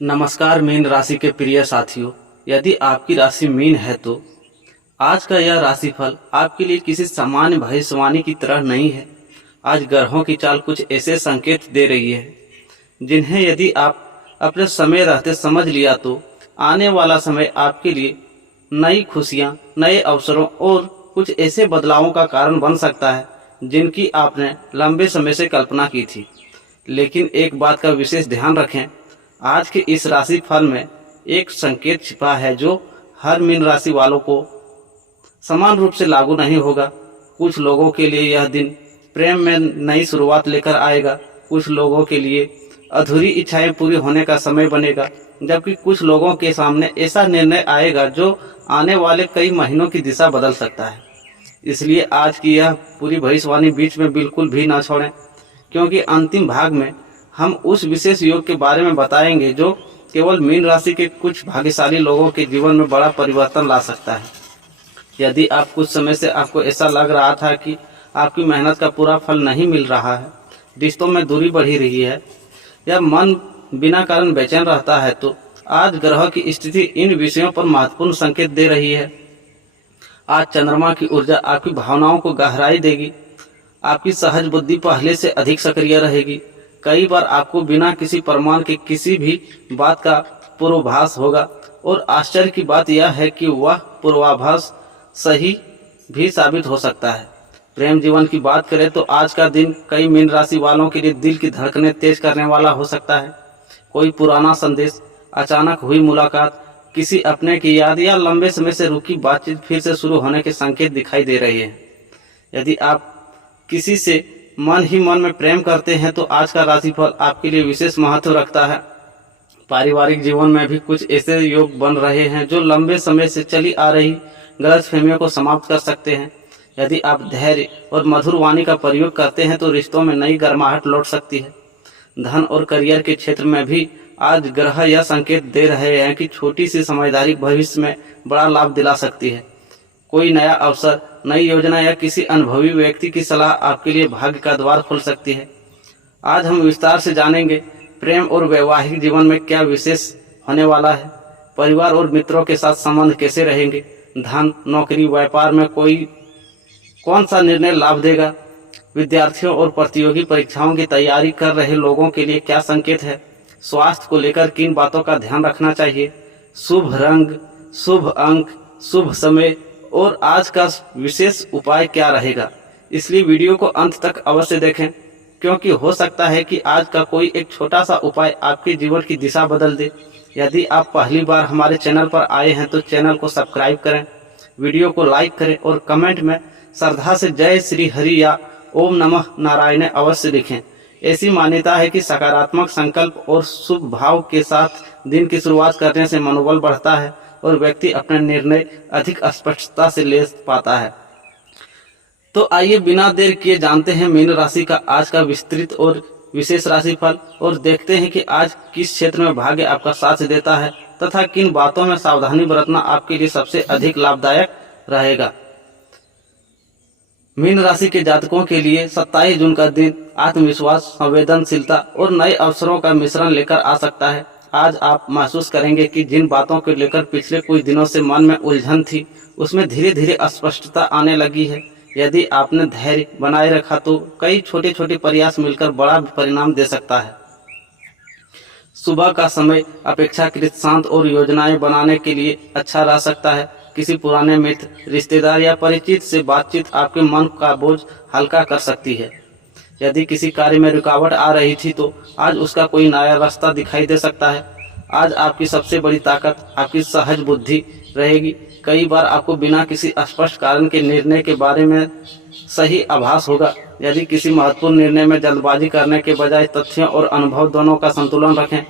नमस्कार मीन राशि के प्रिय साथियों। यदि आपकी राशि मीन है तो आज का यह राशिफल आपके लिए किसी सामान्य भविष्यवाणी की तरह नहीं है। आज ग्रहों की चाल कुछ ऐसे संकेत दे रही है जिन्हें यदि आप अपने समय रहते समझ लिया तो आने वाला समय आपके लिए नई खुशियां, नए अवसरों और कुछ ऐसे बदलावों का कारण बन सकता है जिनकी आपने लंबे समय से कल्पना की थी। लेकिन एक बात का विशेष ध्यान रखें, आज के इस राशि फल में एक संकेत छिपा है जो हर मीन राशि वालों को समान रूप से लागू नहीं होगा। कुछ लोगों के लिए यह दिन प्रेम में नई शुरुआत लेकर आएगा, कुछ लोगों के लिए अधूरी इच्छाएं पूरी होने का समय बनेगा, जबकि कुछ लोगों के सामने ऐसा निर्णय आएगा जो आने वाले कई महीनों की दिशा बदल सकता है। इसलिए आज की यह पूरी भविष्यवाणी बीच में बिल्कुल भी ना छोड़ें, क्योंकि अंतिम भाग में हम उस विशेष योग के बारे में बताएंगे जो केवल मीन राशि के कुछ भाग्यशाली लोगों के जीवन में बड़ा परिवर्तन ला सकता है। यदि आप कुछ समय से आपको ऐसा लग रहा था कि आपकी मेहनत का पूरा फल नहीं मिल रहा है, रिश्तों में दूरी बढ़ी रही है या मन बिना कारण बेचैन रहता है, तो आज ग्रह की स्थिति इन विषयों पर महत्वपूर्ण संकेत दे रही है। आज चंद्रमा की ऊर्जा आपकी भावनाओं को गहराई देगी, आपकी सहज बुद्धि पहले से अधिक सक्रिय रहेगी। कई बार आपको बिना किसी प्रमाण के किसी भी बात का पूर्वाभास होगा और आश्चर्य की बात यह है कि वह पूर्वाभास सही भी साबित हो सकता है। प्रेम जीवन की बात करें तो आज का दिन कई मीन राशि वालों के लिए दिल की धड़कनें तेज करने वाला हो सकता है। कोई पुराना संदेश, अचानक हुई मुलाकात, किसी अपने की याद या लंबे समय से रुकी बातचीत फिर से शुरू होने के संकेत दिखाई दे रहे हैं। यदि आप किसी से मन ही मन में प्रेम करते हैं तो आज का राशिफल आपके लिए विशेष महत्व रखता है। पारिवारिक जीवन में भी कुछ ऐसे योग बन रहे हैं जो लंबे समय से चली आ रही गलतफहमियों को समाप्त कर सकते हैं। यदि आप धैर्य और मधुर वाणी का प्रयोग करते हैं तो रिश्तों में नई गर्माहट लौट सकती है। धन और करियर के क्षेत्र में भी आज ग्रह यह संकेत दे रहे हैं कि छोटी सी समझदारी भविष्य में बड़ा लाभ दिला सकती है। कोई नया अवसर, नई योजना या किसी अनुभवी व्यक्ति की सलाह आपके लिए भाग्य का द्वार खोल सकती है। आज हम विस्तार से जानेंगे प्रेम और वैवाहिक जीवन में क्या विशेष होने वाला है, परिवार और मित्रों के साथ संबंध कैसे रहेंगे, धन, नौकरी, व्यापार में कौन सा निर्णय लाभ देगा, विद्यार्थियों और प्रतियोगी परीक्षाओं की तैयारी कर रहे लोगों के लिए क्या संकेत है, स्वास्थ्य को लेकर किन बातों का ध्यान रखना चाहिए, शुभ रंग, शुभ अंक, शुभ समय और आज का विशेष उपाय क्या रहेगा। इसलिए वीडियो को अंत तक अवश्य देखें, क्योंकि हो सकता है कि आज का कोई एक छोटा सा उपाय आपके जीवन की दिशा बदल दे। यदि आप पहली बार हमारे चैनल पर आए हैं तो चैनल को सब्सक्राइब करें, वीडियो को लाइक करें और कमेंट में श्रद्धा से जय श्री हरि या ओम नमः नारायण अवश्य लिखें। ऐसी मान्यता है कि सकारात्मक संकल्प और शुभ भाव के साथ दिन की शुरुआत करने से मनोबल बढ़ता है और व्यक्ति अपने निर्णय अधिक स्पष्टता से ले पाता है। तो आइए बिना देर किए जानते हैं मीन राशि का आज का विस्तृत और विशेष राशिफल और देखते हैं कि आज किस क्षेत्र में भाग्य आपका साथ देता है तथा किन बातों में सावधानी बरतना आपके लिए सबसे अधिक लाभदायक रहेगा। मीन राशि के जातकों के लिए 27 जून का दिन आत्मविश्वास, संवेदनशीलता और नए अवसरों का मिश्रण लेकर आ सकता है। आज आप महसूस करेंगे कि जिन बातों को लेकर पिछले कुछ दिनों से मन में उलझन थी, उसमें धीरे धीरे स्पष्टता आने लगी है। यदि आपने धैर्य बनाए रखा तो कई छोटे छोटे प्रयास मिलकर बड़ा परिणाम दे सकता है। सुबह का समय अपेक्षाकृत शांत और योजनाएं बनाने के लिए अच्छा रह सकता है। किसी पुराने मित्र, रिश्तेदार या परिचित से बातचीत आपके मन का बोझ हल्का कर सकती है। यदि किसी कार्य में रुकावट आ रही थी तो आज उसका कोई नया रास्ता दिखाई दे सकता है। आज आपकी सबसे बड़ी ताकत आपकी सहज बुद्धि रहेगी। कई बार आपको बिना किसी स्पष्ट कारण के निर्णय के बारे में सही आभास होगा। यदि किसी महत्वपूर्ण निर्णय में जल्दबाजी करने के बजाय तथ्यों और अनुभव दोनों का संतुलन रखें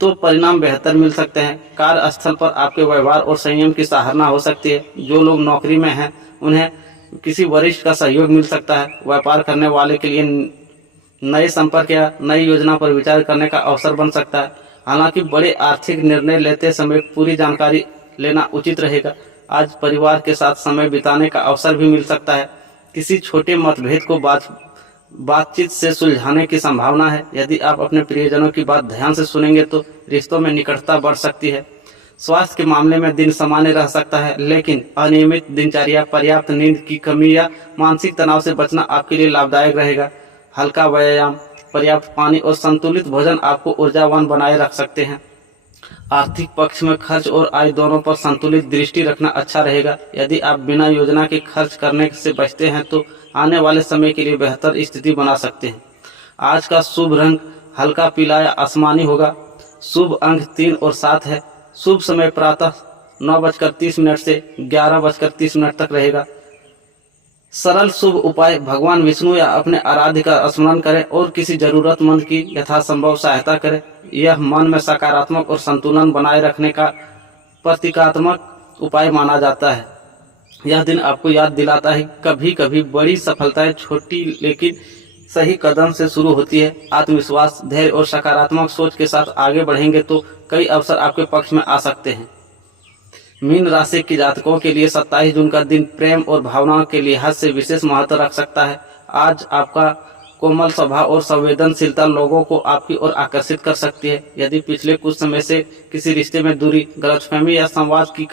तो परिणाम बेहतर मिल सकते हैं। कार्यस्थल पर आपके व्यवहार और संयम की सराहना हो सकती है। जो लोग नौकरी में हैं उन्हें किसी वरिष्ठ का सहयोग मिल सकता है। व्यापार करने वाले के लिए नए संपर्क या नई योजना पर विचार करने का अवसर बन सकता है। हालांकि बड़े आर्थिक निर्णय लेते समय पूरी जानकारी लेना उचित रहेगा। आज परिवार के साथ समय बिताने का अवसर भी मिल सकता है। किसी छोटे मतभेद को बातचीत से सुलझाने की संभावना है। यदि आप अपने प्रियजनों की बात ध्यान से सुनेंगे तो रिश्तों में निकटता बढ़ सकती है। स्वास्थ्य के मामले में दिन सामान्य रह सकता है, लेकिन अनियमित दिनचर्या, पर्याप्त नींद की कमी या मानसिक तनाव से बचना आपके लिए लाभदायक रहेगा। हल्का व्यायाम, पर्याप्त पानी और संतुलित भोजन आपको ऊर्जावान बनाए रख सकते हैं। आर्थिक पक्ष में खर्च और आय दोनों पर संतुलित दृष्टि रखना अच्छा रहेगा। यदि आप बिना योजना के खर्च करने से बचते हैं तो आने वाले समय के लिए बेहतर स्थिति बना सकते हैं। आज का शुभ रंग हल्का पीला या आसमानी होगा। शुभ अंक 3 और 7 है। शुभ समय प्रातः 9:30 से 11:30 तक रहेगा। सरल शुभ उपाय, भगवान विष्णु या अपने आराध्य का स्मरण करें और किसी जरूरतमंद की यथासंभव सहायता करें। यह मन में सकारात्मक और संतुलन बनाए रखने का प्रतीकात्मक उपाय माना जाता है। यह दिन आपको याद दिलाता है कभी कभी बड़ी सफलताएं छोटी लेकिन सही कदम से शुरू होती है। आत्मविश्वास, धैर्य और सकारात्मक सोच के साथ आगे बढ़ेंगे तो कई अवसर आपके पक्ष में आ सकते हैं। मीन राशि के जातकों के लिए 27 जून का दिन प्रेम और भावनाओं के लिहाज से विशेष महत्व रख सकता है। आज आपका कोमल स्वभाव और संवेदनशीलता लोगों को आपकी ओर आकर्षित कर सकती है। यदि पिछले कुछ समय से किसी रिश्ते में दूरी, गलतफहमी या संवाद की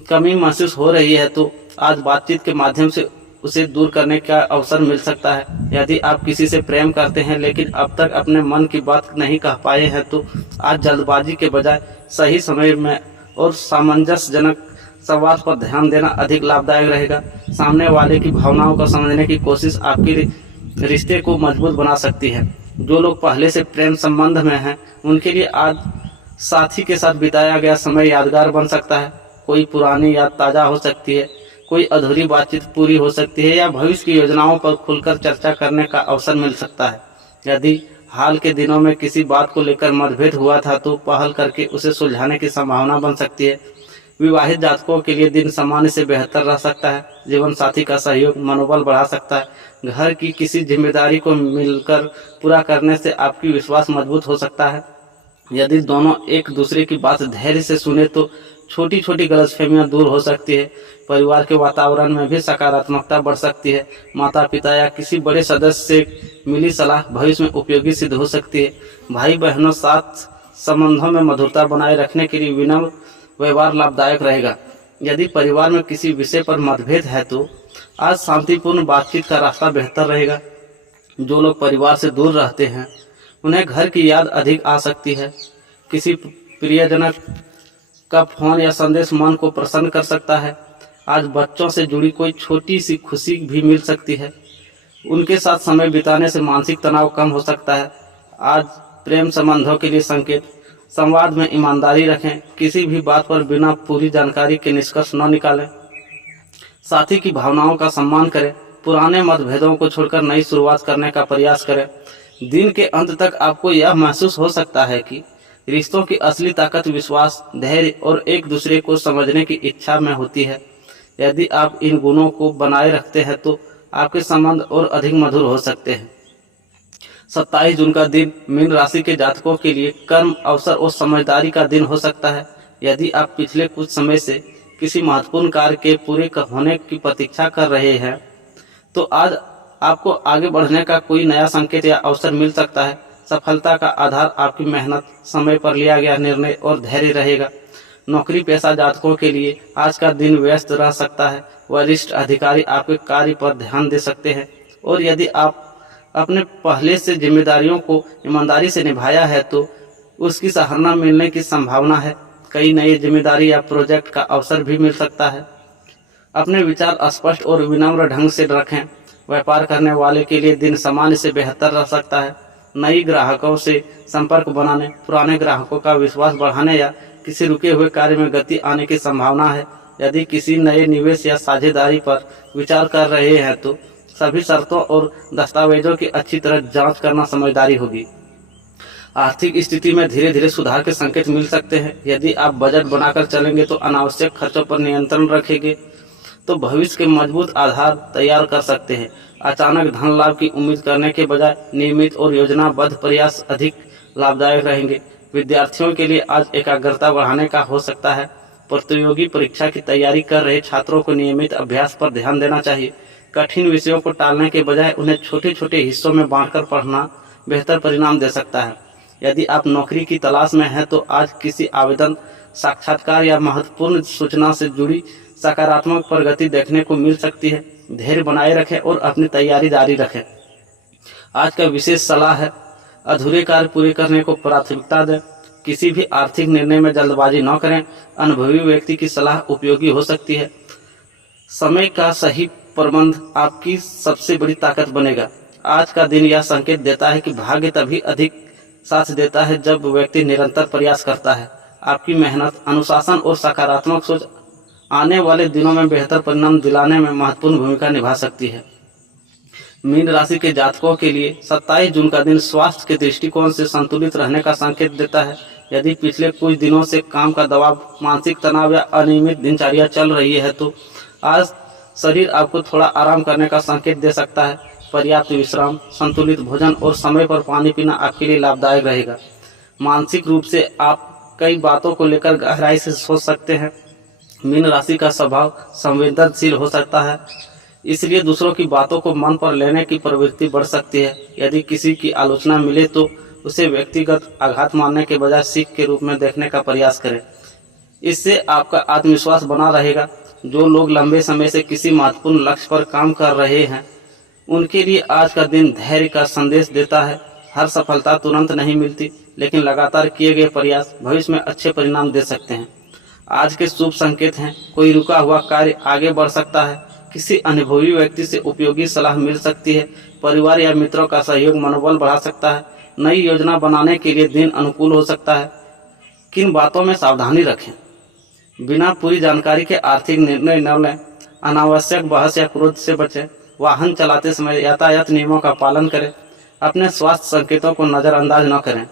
कमी महसूस हो रही है तो आज बातचीत के माध्यम से उसे दूर करने का अवसर मिल सकता है। यदि आप किसी से प्रेम करते हैं लेकिन अब तक अपने मन की बात नहीं कह पाए हैं तो आज जल्दबाजी के बजाय सही समय में और सामंजस्यजनक संवाद पर ध्यान देना अधिक लाभदायक रहेगा। सामने वाले की भावनाओं को समझने की कोशिश आपके रिश्ते को मजबूत बना सकती है। जो लोग पहले से प्रेम संबंध में हैं उनके लिए आज साथी के साथ बिताया गया समय यादगार बन सकता है। कोई पुरानी याद ताज़ा हो सकती है, कोई अधूरी बातचीत पूरी हो सकती है या भविष्य की योजनाओं पर खुलकर चर्चा करने का अवसर मिल सकता है। यदि हाल के दिनों में किसी बात को लेकर मतभेद हुआ था तो पहल करके उसे सुलझाने की संभावना बन सकती है। विवाहित जातकों के लिए दिन सामान्य से बेहतर रह सकता है। जीवन साथी का सहयोग मनोबल बढ़ा सकता है। घर की किसी जिम्मेदारी को मिलकर पूरा करने से आपकी विश्वास मजबूत हो सकता है। यदि दोनों एक दूसरे की बात धैर्य से सुने तो छोटी छोटी गलतफहमियां दूर हो सकती है। परिवार के वातावरण में भी सकारात्मकता बढ़ सकती है। माता पिता या किसी बड़े सदस्य से मिली सलाह भविष्य में उपयोगी सिद्ध हो सकती है। भाई बहनों साथ संबंधों में मधुरता बनाए रखने के लिए विनम्र व्यवहार लाभदायक रहेगा। यदि परिवार में किसी विषय पर मतभेद है तो आज शांतिपूर्ण बातचीत का रास्ता बेहतर रहेगा। जो लोग परिवार से दूर रहते हैं उन्हें घर की याद अधिक आ सकती है। किसी प्रियजन का फोन या संदेश मन को प्रसन्न कर सकता है। आज बच्चों से जुड़ी कोई छोटी सी खुशी भी मिल सकती है। उनके साथ समय बिताने से मानसिक तनाव कम हो सकता है। आज प्रेम संबंधों के लिए संकेत, संवाद में ईमानदारी रखें। किसी भी बात पर बिना पूरी जानकारी के निष्कर्ष न निकालें। साथी की भावनाओं का सम्मान करें। पुराने मतभेदों को छोड़कर नई शुरुआत करने का प्रयास करें। दिन के अंत तक आपको यह महसूस हो सकता है कि रिश्तों की असली ताकत विश्वास, धैर्य और एक दूसरे को समझने की इच्छा में होती है। यदि आप इन गुणों को बनाए रखते हैं तो आपके संबंध और अधिक मधुर हो सकते हैं। 27 जून का दिन मीन राशि के जातकों के लिए कर्म, अवसर और समझदारी का दिन हो सकता है। यदि आप पिछले कुछ समय से किसी महत्वपूर्ण कार्य के पूरे होने की प्रतीक्षा कर रहे हैं तो आज आपको आगे बढ़ने का कोई नया संकेत या अवसर मिल सकता है। सफलता का आधार आपकी मेहनत, समय पर लिया गया निर्णय और धैर्य रहेगा। नौकरी पेशा जातकों के लिए आज का दिन व्यस्त रह सकता है। वरिष्ठ अधिकारी आपके कार्य पर ध्यान दे सकते हैं और यदि आप अपने पहले से जिम्मेदारियों को ईमानदारी से निभाया है तो उसकी सराहना मिलने की संभावना है। कई नई जिम्मेदारी या प्रोजेक्ट का अवसर भी मिल सकता है। अपने विचार स्पष्ट और विनम्र ढंग से रखें। व्यापार करने वाले के लिए दिन सामान्य से बेहतर रह सकता है। नई ग्राहकों से संपर्क बनाने, पुराने ग्राहकों का विश्वास बढ़ाने या किसी रुके हुए कार्य में गति आने की संभावना है। यदि किसी नए निवेश या साझेदारी पर विचार कर रहे हैं तो सभी शर्तों और दस्तावेजों की अच्छी तरह जांच करना समझदारी होगी। आर्थिक स्थिति में धीरे धीरे सुधार के संकेत मिल सकते हैं। यदि आप बजट बनाकर चलेंगे तो अनावश्यक खर्चों पर नियंत्रण रखेंगे तो भविष्य के मजबूत आधार तैयार कर सकते हैं। अचानक धन लाभ की उम्मीद करने के बजाय नियमित और योजनाबद्ध प्रयास अधिक लाभदायक रहेंगे। विद्यार्थियों के लिए आज एकाग्रता बढ़ाने का हो सकता है। प्रतियोगी परीक्षा की तैयारी कर रहे छात्रों को नियमित अभ्यास पर ध्यान देना चाहिए। कठिन विषयों को टालने के बजाय उन्हें छोटे छोटे हिस्सों में बांटकर पढ़ना बेहतर परिणाम दे सकता है। यदि आप नौकरी की तलाश में हैं तो आज किसी आवेदन, साक्षात्कार या महत्वपूर्ण सूचना से जुड़ी सकारात्मक प्रगति देखने को मिल सकती है। धैर्य बनाए रखें और अपनी तैयारी जारी रखें। आज का विशेष सलाह है, अधूरे कार्य पूरे करने को प्राथमिकता दें। किसी भी आर्थिक निर्णय में जल्दबाजी न करें। अनुभवी व्यक्ति की सलाह उपयोगी हो सकती है। समय का सही प्रबंध आपकी सबसे बड़ी ताकत बनेगा। आज का दिन यह संकेत देता है कि भाग्य तभी अधिक साथ देता है जब व्यक्ति निरंतर प्रयास करता है। आपकी मेहनत, अनुशासन और सकारात्मक सोच आने वाले दिनों में बेहतर परिणाम दिलाने में महत्वपूर्ण भूमिका निभा सकती है। मीन राशि के जातकों के लिए 27 जून का दिन स्वास्थ्य के दृष्टिकोण से संतुलित रहने का संकेत देता है। यदि पिछले कुछ दिनों से काम का दबाव, मानसिक तनाव या अनियमित दिनचर्या चल रही है तो आज शरीर आपको थोड़ा आराम करने का संकेत दे सकता है। पर्याप्त विश्राम, संतुलित भोजन और समय पर पानी पीना आपके लिए लाभदायक रहेगा। मानसिक रूप से आप कई बातों को लेकर गहराई से सोच सकते हैं। मीन राशि का स्वभाव संवेदनशील हो सकता है, इसलिए दूसरों की बातों को मन पर लेने की प्रवृत्ति बढ़ सकती है। यदि किसी की आलोचना मिले तो उसे व्यक्तिगत आघात मानने के बजाय सीख के रूप में देखने का प्रयास करें। इससे आपका आत्मविश्वास बना रहेगा। जो लोग लंबे समय से किसी महत्वपूर्ण लक्ष्य पर काम कर रहे हैं उनके लिए आज का दिन धैर्य का संदेश देता है। हर सफलता तुरंत नहीं मिलती, लेकिन लगातार किए गए प्रयास भविष्य में अच्छे परिणाम दे सकते हैं। आज के शुभ संकेत हैं, कोई रुका हुआ कार्य आगे बढ़ सकता है, किसी अनुभवी व्यक्ति से उपयोगी सलाह मिल सकती है, परिवार या मित्रों का सहयोग मनोबल बढ़ा सकता है, नई योजना बनाने के लिए दिन अनुकूल हो सकता है। किन बातों में सावधानी रखें? बिना पूरी जानकारी के आर्थिक निर्णय न लें, अनावश्यक बहस या क्रोध से बचें, वाहन चलाते समय यातायात नियमों का पालन करें, अपने स्वास्थ्य संकेतों को नजरअंदाज न करें।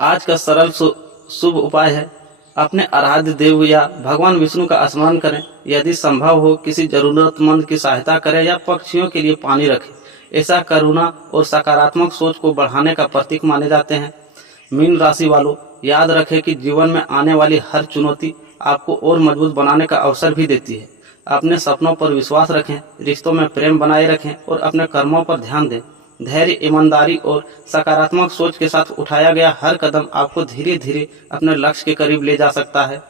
आज का सरल शुभ उपाय है, अपने आराध्य देव या भगवान विष्णु का स्मरण करें। यदि संभव हो किसी जरूरतमंद की सहायता करें या पक्षियों के लिए पानी रखें। ऐसा करुणा और सकारात्मक सोच को बढ़ाने का प्रतीक माने जाते हैं। मीन राशि वालों, याद रखें कि जीवन में आने वाली हर चुनौती आपको और मजबूत बनाने का अवसर भी देती है। अपने सपनों पर विश्वास रखें, रिश्तों में प्रेम बनाए रखें और अपने कर्मों पर ध्यान दें। धैर्य, ईमानदारी और सकारात्मक सोच के साथ उठाया गया हर कदम आपको धीरे धीरे अपने लक्ष्य के करीब ले जा सकता है।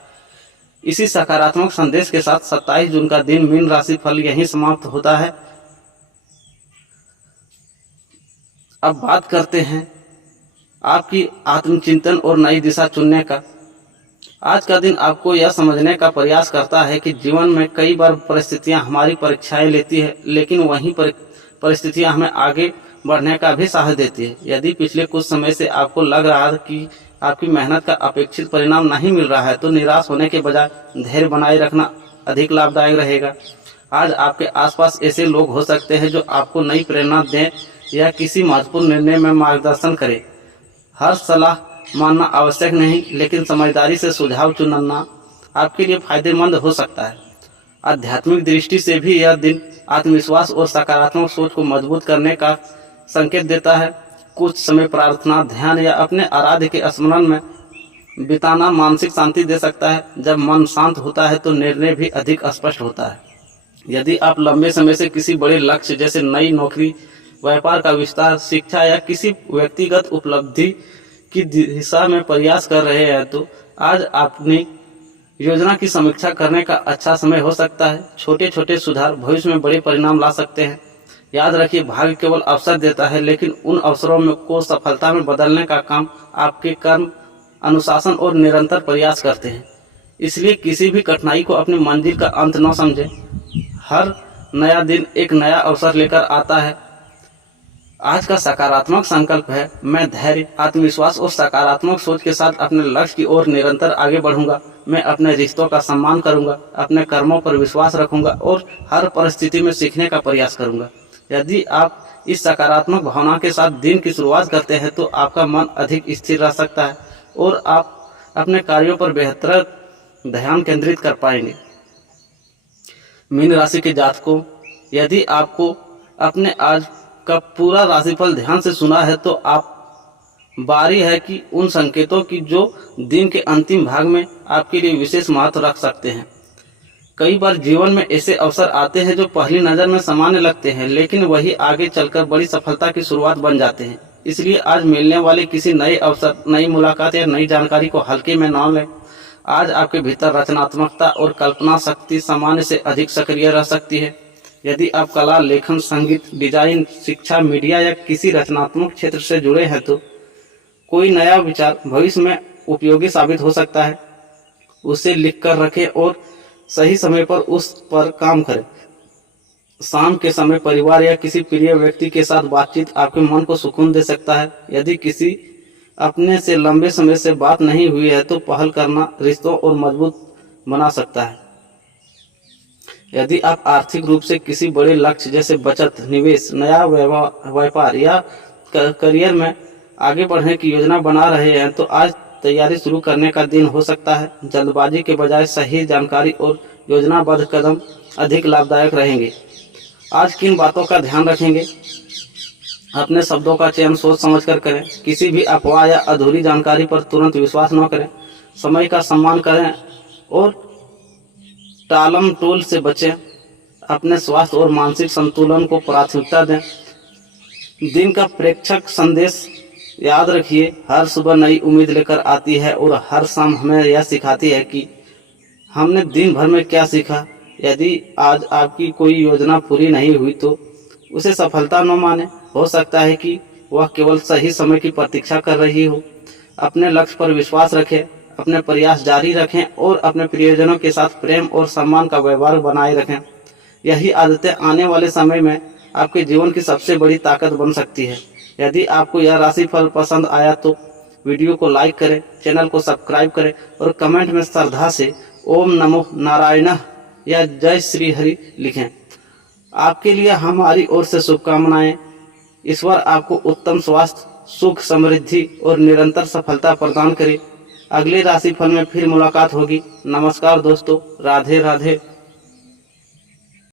इसी सकारात्मक संदेश के साथ 27 जून का दिन मीन राशि फल यहीं समाप्त होता है। अब बात करते हैं आपकी आत्मचिंतन और नई दिशा चुनने का। आज का दिन आपको यह समझने का प्रयास करता है कि जीवन में कई बार परिस्थितियां हमारी परीक्षाएं लेती है, लेकिन वहीं परिस्थितियां हमें आगे बढ़ने का भी साहस देती है। यदि पिछले कुछ समय से आपको लग रहा है कि आपकी मेहनत का अपेक्षित परिणाम नहीं मिल रहा है तो निराश होने के बजाय धैर्य बनाए रखना अधिक लाभदायक रहेगा। आज आपके आसपास ऐसे लोग हो सकते हैं जो आपको नई प्रेरणा दें या किसी महत्वपूर्ण निर्णय में मार्गदर्शन करें। हर सलाह मानना आवश्यक नहीं, लेकिन समझदारी से सुझाव चुनना आपके लिए फायदेमंद हो सकता है। आध्यात्मिक दृष्टि से भी यह दिन आत्मविश्वास और सकारात्मक सोच को मजबूत करने का संकेत देता है। कुछ समय प्रार्थना, ध्यान या अपने आराध्य के स्मरण में बिताना मानसिक शांति दे सकता है। जब मन शांत होता है तो निर्णय भी अधिक स्पष्ट होता है। यदि आप लंबे समय से किसी बड़े लक्ष्य जैसे नई नौकरी, व्यापार का विस्तार, शिक्षा या किसी व्यक्तिगत उपलब्धि की दिशा में प्रयास कर रहे हैं तो आज अपनी योजना की समीक्षा करने का अच्छा समय हो सकता है। छोटे छोटे सुधार भविष्य में बड़े परिणाम ला सकते हैं। याद रखिए, भाग्य केवल अवसर देता है, लेकिन उन अवसरों में को सफलता में बदलने का काम आपके कर्म, अनुशासन और निरंतर प्रयास करते हैं। इसलिए किसी भी कठिनाई को अपनी मंजिल का अंत न समझें। हर नया दिन एक नया अवसर लेकर आता है। आज का सकारात्मक संकल्प है, मैं धैर्य, आत्मविश्वास और सकारात्मक सोच के साथ अपने लक्ष्य की ओर निरंतर आगे बढ़ूंगा। मैं अपने रिश्तों का सम्मान करूंगा, अपने कर्मों पर विश्वास रखूंगा और हर परिस्थिति में सीखने का प्रयास करूंगा। यदि आप इस सकारात्मक भावना के साथ दिन की शुरुआत करते हैं तो आपका मन अधिक स्थिर रह सकता है और आप अपने कार्यों पर बेहतर ध्यान केंद्रित कर पाएंगे। मीन राशि के जातकों, यदि आपको अपने आज का पूरा राशिफल ध्यान से सुना है तो आप बारी है कि उन संकेतों की जो दिन के अंतिम भाग में आपके लिए विशेष महत्व रख सकते हैं। कई बार जीवन में ऐसे अवसर आते हैं जो पहली नज़र में सामान्य लगते हैं, लेकिन वही आगे चलकर बड़ी सफलता की शुरुआत बन जाते हैं। इसलिए आज मिलने वाले किसी नए अवसर, नई मुलाकात या नई जानकारी को हल्के में न लें। आज आपके भीतर रचनात्मकता और कल्पना शक्ति सामान्य से अधिक सक्रिय रह सकती है। यदि आप कला, लेखन, संगीत, डिजाइन, शिक्षा, मीडिया या किसी रचनात्मक क्षेत्र से जुड़े हैं तो कोई नया विचार भविष्य में उपयोगी साबित हो सकता है। उसे लिख कर रखें और सही समय पर उस पर काम करें। शाम के समय परिवार या किसी प्रिय व्यक्ति के साथ बातचीत आपके मन को सुकून दे सकता है। यदि किसी अपने से लंबे समय से बात नहीं हुई है तो पहल करना रिश्तों और मजबूत बना सकता है। यदि आप आर्थिक रूप से किसी बड़े लक्ष्य जैसे बचत, निवेश, नया व्यापार या करियर में आगे बढ़ने की योजना बना रहे हैं तो आज तैयारी शुरू करने का दिन हो सकता है। जल्दबाजी के बजाय सही जानकारी और योजनाबद्ध कदम अधिक लाभदायक रहेंगे। आज किन बातों का ध्यान रखेंगे? अपने शब्दों का चयन सोच समझ कर करें। किसी भी अफवाह या अधूरी जानकारी पर तुरंत विश्वास न करें। समय का सम्मान करें और टालम टोल से बचें। अपने स्वास्थ्य और मानसिक संतुलन को प्राथमिकता दें। दिन का प्रेक्षक संदेश याद रखिए, हर सुबह नई उम्मीद लेकर आती है और हर शाम हमें यह सिखाती है कि हमने दिन भर में क्या सीखा। यदि आज आपकी कोई योजना पूरी नहीं हुई तो उसे सफलता न माने। हो सकता है कि वह केवल सही समय की प्रतीक्षा कर रही हो। अपने लक्ष्य पर विश्वास रखें, अपने प्रयास जारी रखें और अपने प्रियजनों के साथ प्रेम और सम्मान का व्यवहार बनाए रखें। यही आदतें आने वाले समय में आपके जीवन की सबसे बड़ी ताकत बन सकती है। यदि आपको यह राशिफल पसंद आया तो वीडियो को लाइक करें, चैनल को सब्सक्राइब करें और कमेंट में श्रद्धा से ओम नमो नारायणः या जय श्री हरि लिखें। आपके लिए हमारी ओर से शुभकामनाएं। ईश्वर आपको उत्तम स्वास्थ्य, सुख, समृद्धि और निरंतर सफलता प्रदान करे। अगले राशिफल में फिर मुलाकात होगी। नमस्कार दोस्तों, राधे राधे।